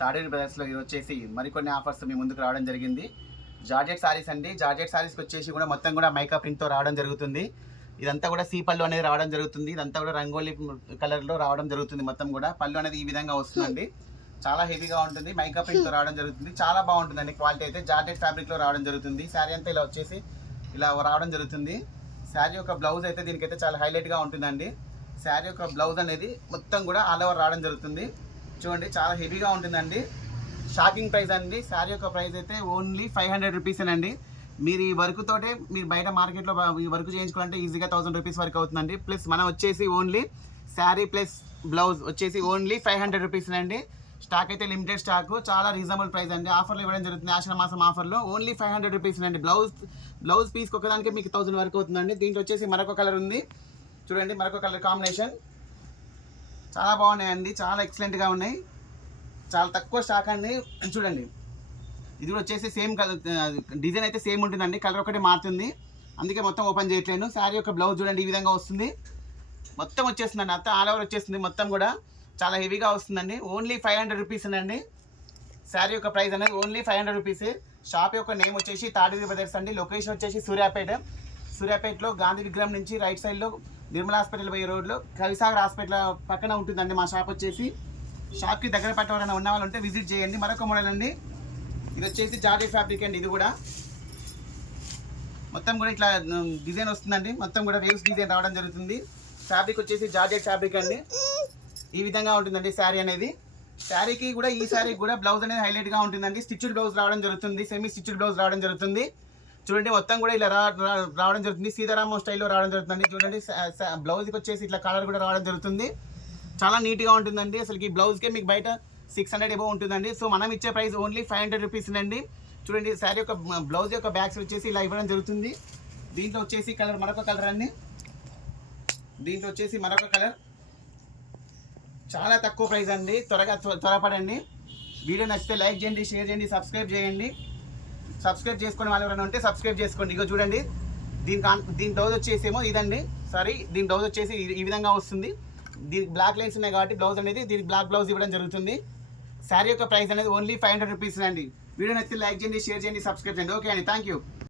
తాడేరు బ్రదర్స్లో ఇది వచ్చేసి మరికొన్ని ఆఫర్స్ మీ ముందుకు రావడం జరిగింది. జార్జెట్ సారీస్ అండి. జార్జెట్ సారీస్కి వచ్చేసి కూడా మొత్తం కూడా మైకా ప్రింట్తో రావడం జరుగుతుంది. ఇదంతా కూడా సీ పళ్ళు అనేది రావడం జరుగుతుంది. ఇదంతా కూడా రంగోలీ కలర్లో రావడం జరుగుతుంది. మొత్తం కూడా పళ్ళు అనేది ఈ విధంగా వస్తుందండి. చాలా హెవీగా ఉంటుంది. మైకా ప్రింట్తో రావడం జరుగుతుంది. చాలా బాగుంటుందండి. క్వాలిటీ అయితే జార్జెట్ ఫ్యాబ్రిక్లో రావడం జరుగుతుంది. శారీ అంతా ఇలా వచ్చేసి ఇలా రావడం జరుగుతుంది. శారీ యొక్క బ్లౌజ్ అయితే దీనికైతే చాలా హైలైట్గా ఉంటుందండి. శారీ యొక్క బ్లౌజ్ అనేది మొత్తం కూడా ఆల్ ఓవర్ రావడం జరుగుతుంది. చూడండి చాలా హెవీగా ఉంటుందండి. షాకింగ్ ప్రైస్ అండి. శారీ యొక్క ప్రైస్ అయితే ఓన్లీ 500 రూపీసేనండి. మీరు ఈ వర్క్ తోటే మీరు బయట మార్కెట్లో ఈ వర్క్ చేయించుకోవాలంటే ఈజీగా 1000 రూపీస్ వరకు అవుతుందండి. ప్లస్ మనం వచ్చేసి ఓన్లీ శారీ ప్లస్ బ్లౌజ్ వచ్చేసి ఓన్లీ 500 రూపీసేనండి. స్టాక్ అయితే లిమిటెడ్ స్టాక్, చాలా రీజనబుల్ ప్రైస్ అండి. ఆఫర్లో ఇవ్వడం జరుగుతుంది. ఆషాఢ మాసం ఆఫర్లో ఓన్లీ 500 రూపీసేనండి. బ్లౌజ్ పీస్కి ఒకదానికి మీకు 1000 వరకు అవుతుందండి. దీంట్లో వచ్చేసి మరొక కలర్ ఉంది. చూడండి మరొక కలర్ కాంబినేషన్ చాలా బాగున్నాయండి. చాలా ఎక్సలెంట్గా ఉన్నాయి. చాలా తక్కువ స్టాక్ అండి. చూడండి ఇది కూడా వచ్చేసి సేమ్ కలర్, డిజైన్ అయితే సేమ్ ఉంటుందండి. కలర్ ఒకటి మారుతుంది, అందుకే మొత్తం ఓపెన్ చేయట్లేను. శారీ యొక్క బ్లౌజ్ చూడండి ఈ విధంగా వస్తుంది. మొత్తం వచ్చేస్తుందండి. అంతా ఆల్ ఓవర్ వచ్చేస్తుంది. మొత్తం కూడా చాలా హెవీగా వస్తుందండి. ఓన్లీ 500 రూపీస్ అండి. శారీ యొక్క ప్రైస్ అనేది ఓన్లీ 500 రూపీస్. షాప్ యొక్క నేమ్ వచ్చేసి తాడేరు బ్రదర్స్ అండి. లొకేషన్ వచ్చేసి సూర్యాపేటలో గాంధీ విగ్రహం నుంచి రైట్ సైడ్లో నిర్మల్ హాస్పిటల్ పోయే రోడ్లో కవిసాగర్ హాస్పిటల్ పక్కన ఉంటుందండి మా షాప్ వచ్చేసి. షాప్కి దగ్గర పట్టవాలన్నా ఉన్న వాళ్ళు ఉంటే విజిట్ చేయండి. మరొక మోడల్ అండి. ఇది వచ్చేసి జార్జెట్ ఫ్యాబ్రిక్ అండి. ఇది కూడా మొత్తం కూడా ఇట్లా డిజైన్ వస్తుందండి. మొత్తం కూడా వేవ్స్ డిజైన్ రావడం జరుగుతుంది. ఫ్యాబ్రిక్ వచ్చేసి జార్జెట్ ఫ్యాబ్రిక్ అండి. ఈ విధంగా ఉంటుందండి శారీ అనేది. శారీకి కూడా ఈ శారీకి కూడా బ్లౌజ్ అనేది హైలైట్గా ఉంటుందండి. స్టిచ్డ్ బ్లౌజ్ రావడం జరుగుతుంది. సెమీ స్టిచ్డ్ బ్లౌజ్ రావడం జరుగుతుంది. చూడండి మొత్తం కూడా ఇలా రావడం జరుగుతుంది. సీతారామ స్టైల్లో రావడం జరుగుతుందండి. చూడండి బ్లౌజ్కి వచ్చేసి ఇట్లా కలర్ కూడా రావడం జరుగుతుంది. చాలా నీట్గా ఉంటుందండి. అసలు ఈ బ్లౌజ్కే మీకు బయట 600 ఎబో ఉంటుందండి. సో మనం ఇచ్చే ప్రైస్ ఓన్లీ 500 రూపీస్ అండి. చూడండి శారీ యొక్క బ్లౌజ్ యొక్క బ్యాగ్స్ వచ్చేసి ఇలా ఇవ్వడం జరుగుతుంది. దీంట్లో వచ్చేసి కలర్ మరొక కలర్ అండి. దీంట్లో వచ్చేసి మరొక కలర్. చాలా తక్కువ ప్రైస్ అండి. త్వరపడండి. వీడియో నచ్చితే లైక్ చేయండి, షేర్ చేయండి, సబ్స్క్రైబ్ చేయండి. సబ్స్క్రైబ్ చేసుకునే వాళ్ళు ఎవరైనా ఉంటే సబ్స్క్రైబ్ చేసుకోండి. ఇగో చూడండి దీని బ్లౌజ్ వచ్చేసేమో ఇదండి. సారీ, దీని బ్లౌజ్ వచ్చేసి ఈ విధంగా వస్తుంది. దీనికి బ్లాక్ లైన్స్ ఉన్నాయి కాబట్టి బ్లౌజ్ అనేది దీనికి బ్లాక్ బ్లౌజ్ ఇవ్వడం జరుగుతుంది. శారీ యొక్క ప్రైస్ అనేది ఓన్లీ 500 రూపీస్ అండి. వీడియో నచ్చితే లైక్ చేయండి, షేర్ చేయండి, సబ్స్క్రైబ్ చేయండి. ఓకే అండి, థ్యాంక్ యూ.